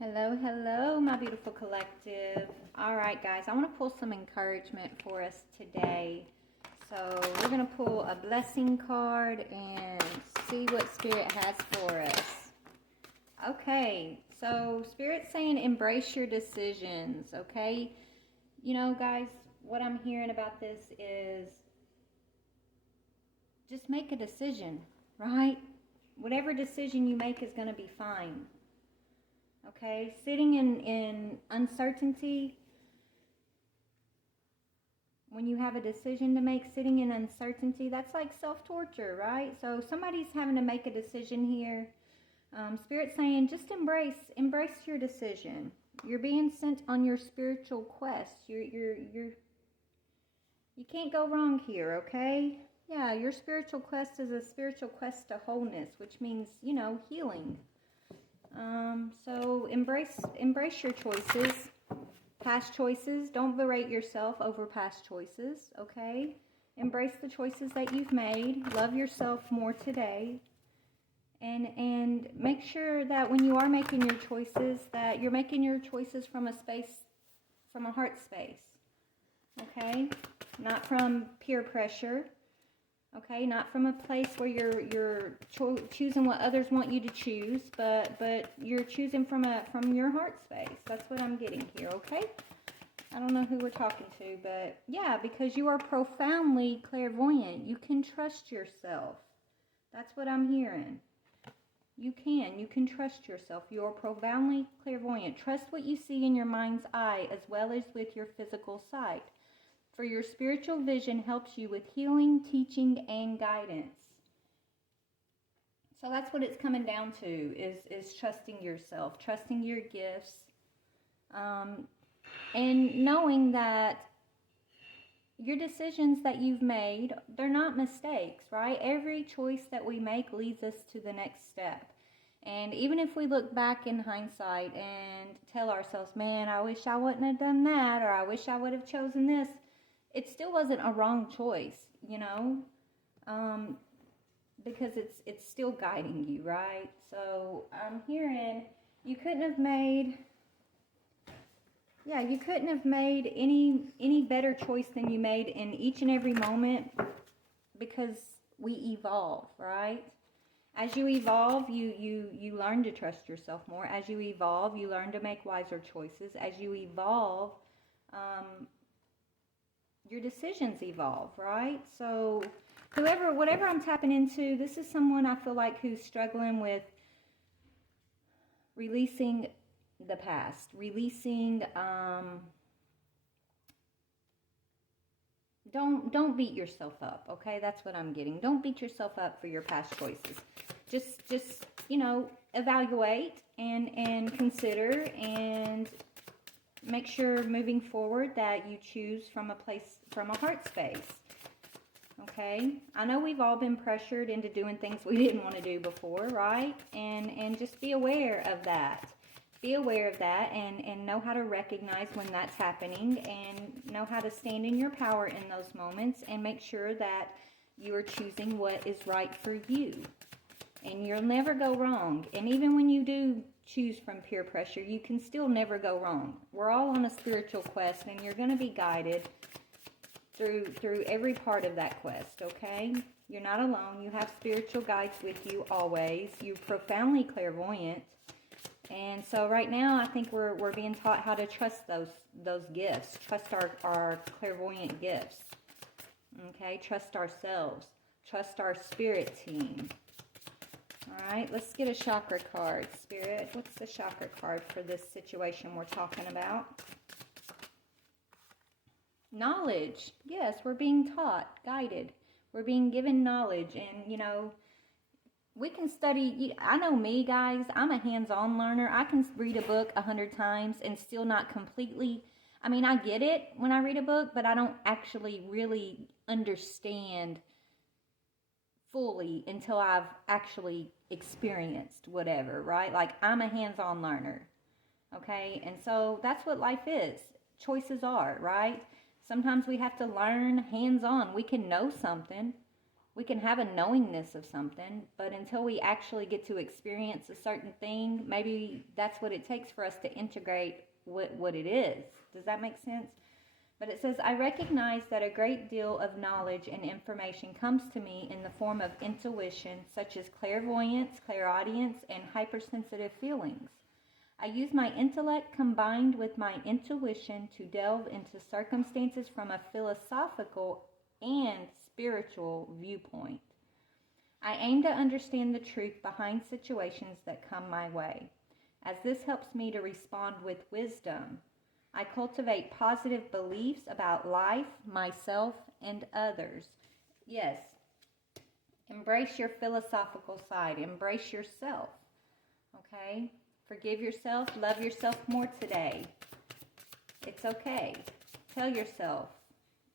Hello, hello, my beautiful collective. All right, guys, I want to pull some encouragement for us today. So we're going to pull a blessing card and see what Spirit has for us. Okay, so Spirit's saying embrace your decisions, okay? You know, guys, what I'm hearing about this is just make a decision, right? Whatever decision you make is going to be fine. Okay, sitting in uncertainty, when you have a decision to make, sitting in uncertainty, that's like self-torture, right? So somebody's having to make a decision here. Spirit's saying just embrace your decision. You're being sent on your spiritual quest. You can't go wrong here, okay? Yeah, your spiritual quest is a spiritual quest to wholeness, which means, you know, healing. So embrace your choices, past choices. Don't berate yourself over past choices, okay? Embrace the choices that you've made. Love yourself more today. And make sure that when you are making your choices, that you're making your choices from a space, from a heart space, okay? Not from peer pressure. Okay, not from a place where you're choosing what others want you to choose, but you're choosing from your heart space. That's what I'm getting here, okay? I don't know who we're talking to, but yeah, because you are profoundly clairvoyant. You can trust yourself. That's what I'm hearing. You can trust yourself. You're profoundly clairvoyant. Trust what you see in your mind's eye as well as with your physical sight. For your spiritual vision helps you with healing, teaching, and guidance. So that's what it's coming down to, is trusting yourself, trusting your gifts, and knowing that your decisions that you've made, they're not mistakes, right? Every choice that we make leads us to the next step. And even if we look back in hindsight and tell ourselves, man, I wish I wouldn't have done that, or I wish I would have chosen this, it still wasn't a wrong choice, you know, because it's still guiding you, right? So I'm hearing you couldn't have made any better choice than you made in each and every moment, because we evolve, right? As you evolve, you learn to trust yourself more. As you evolve, you learn to make wiser choices. As you evolve, your decisions evolve, right? So whatever I'm tapping into, this is someone I feel like who's struggling with releasing the past, releasing, don't beat yourself up, okay? That's what I'm getting. Don't beat yourself up for your past choices. Just you know, evaluate and consider and make sure moving forward that you choose from a heart space. Okay? I know we've all been pressured into doing things we didn't want to do before, right? And just be aware of that. Be aware of that and know how to recognize when that's happening and know how to stand in your power in those moments and make sure that you are choosing what is right for you. And you'll never go wrong. And even when you do choose from peer pressure, you can still never go wrong. We're all on a spiritual quest, and you're going to be guided through every part of that quest, okay? You're not alone. You have spiritual guides with you always. You're profoundly clairvoyant. And so right now, I think we're being taught how to trust those gifts. Trust our clairvoyant gifts. Okay? Trust ourselves. Trust our spirit team. All right, let's get a chakra card. Spirit, what's the chakra card for this situation we're talking about? Knowledge. Yes, we're being taught, guided. We're being given knowledge. And, you know, we can study. I know me, guys. I'm a hands-on learner. I can read a book 100 times and still not completely. I mean, I get it when I read a book, but I don't actually really understand fully until I've actually experienced whatever, right? Like, I'm a hands-on learner, okay? And so that's what life is. Choices are, right? Sometimes we have to learn hands-on. We can know something. we can have a knowingness of something, but until we actually get to experience a certain thing, maybe that's what it takes for us to integrate what it is. Does that make sense? But it says, I recognize that a great deal of knowledge and information comes to me in the form of intuition, such as clairvoyance, clairaudience, and hypersensitive feelings. I use my intellect combined with my intuition to delve into circumstances from a philosophical and spiritual viewpoint. I aim to understand the truth behind situations that come my way, as this helps me to respond with wisdom. I cultivate positive beliefs about life, myself, and others. Yes, embrace your philosophical side. Embrace yourself. Okay? Forgive yourself. Love yourself more today. It's okay. Tell yourself,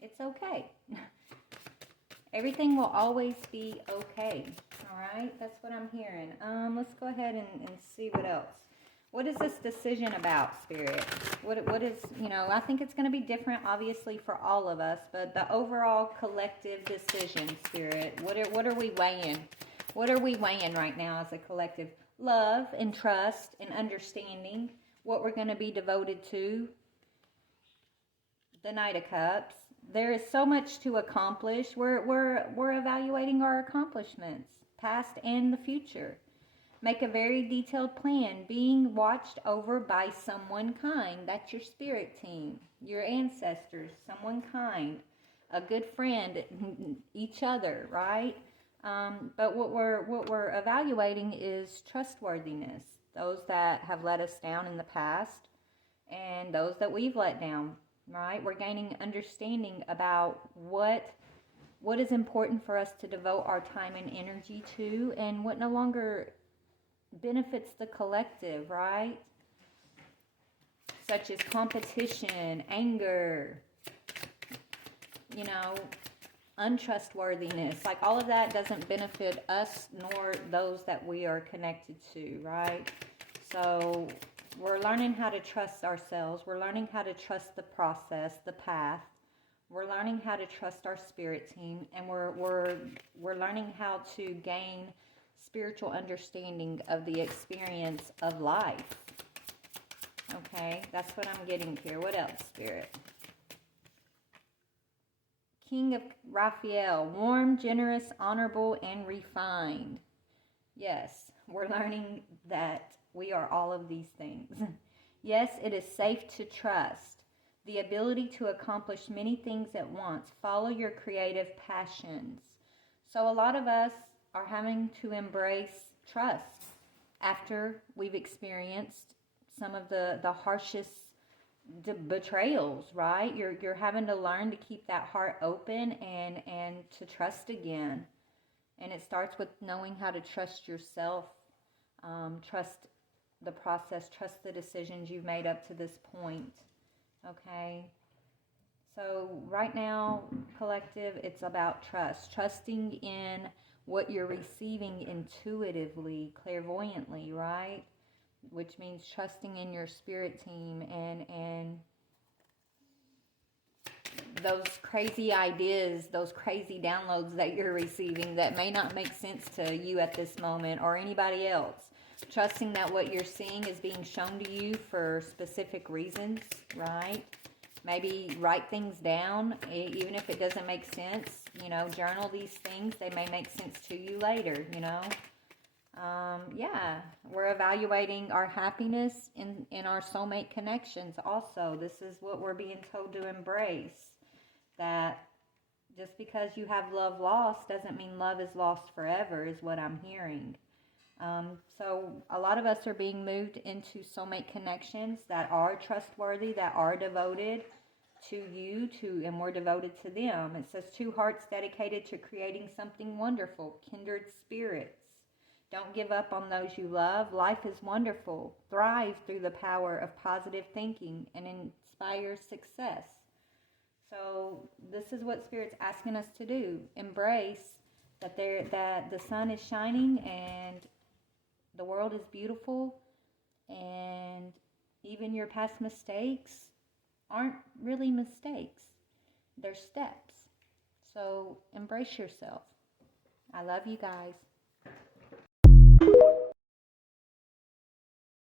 it's okay. Everything will always be okay. All right? That's what I'm hearing. Let's go ahead and see what else. What is this decision about, Spirit? What is, I think it's going to be different, obviously, for all of us, but the overall collective decision, Spirit, what are we weighing? What are we weighing right now as a collective? Love and trust and understanding, what we're going to be devoted to. The Knight of Cups. There is so much to accomplish. We're evaluating our accomplishments, past and the future. Make a very detailed plan, being watched over by someone kind. That's your spirit team, your ancestors, someone kind, a good friend, each other, right? But what we're evaluating is trustworthiness. Those that have let us down in the past, and those that we've let down, right? We're gaining understanding about what is important for us to devote our time and energy to, and what no longer benefits the collective, right? Such as competition, anger, untrustworthiness. Like, all of that doesn't benefit us nor those that we are connected to, right? So we're learning how to trust ourselves. We're learning how to trust the process, the path. We're learning how to trust our spirit team, and we're learning how to gain spiritual understanding of the experience of life. Okay, that's what I'm getting here. What else, Spirit? King of Raphael, warm, generous, honorable, and refined. Yes, we're learning that we are all of these things. Yes, it is safe to trust. The ability to accomplish many things at once. Follow your creative passions. So a lot of us are having to embrace trust after we've experienced some of the harshest betrayals, right? You're having to learn to keep that heart open and to trust again. And it starts with knowing how to trust yourself, trust the process, trust the decisions you've made up to this point. Okay? So right now, collective, it's about trust. Trusting in what you're receiving intuitively, clairvoyantly, right? Which means trusting in your spirit team and those crazy ideas, those crazy downloads that you're receiving that may not make sense to you at this moment or anybody else. Trusting that what you're seeing is being shown to you for specific reasons, right? Maybe write things down, even if it doesn't make sense. Journal these things. They may make sense to you later, we're evaluating our happiness in our soulmate connections also. This is what we're being told to embrace. That just because you have love lost doesn't mean love is lost forever, is what I'm hearing. So a lot of us are being moved into soulmate connections that are trustworthy, that are devoted to you, and we're devoted to them. It says 2 hearts dedicated to creating something wonderful, kindred spirits. Don't give up on those you love. Life is wonderful. Thrive through the power of positive thinking and inspire success. So this is what Spirit's asking us to do. Embrace that the sun is shining and the world is beautiful, and even your past mistakes aren't really mistakes. They're steps. So embrace yourself. I love you guys.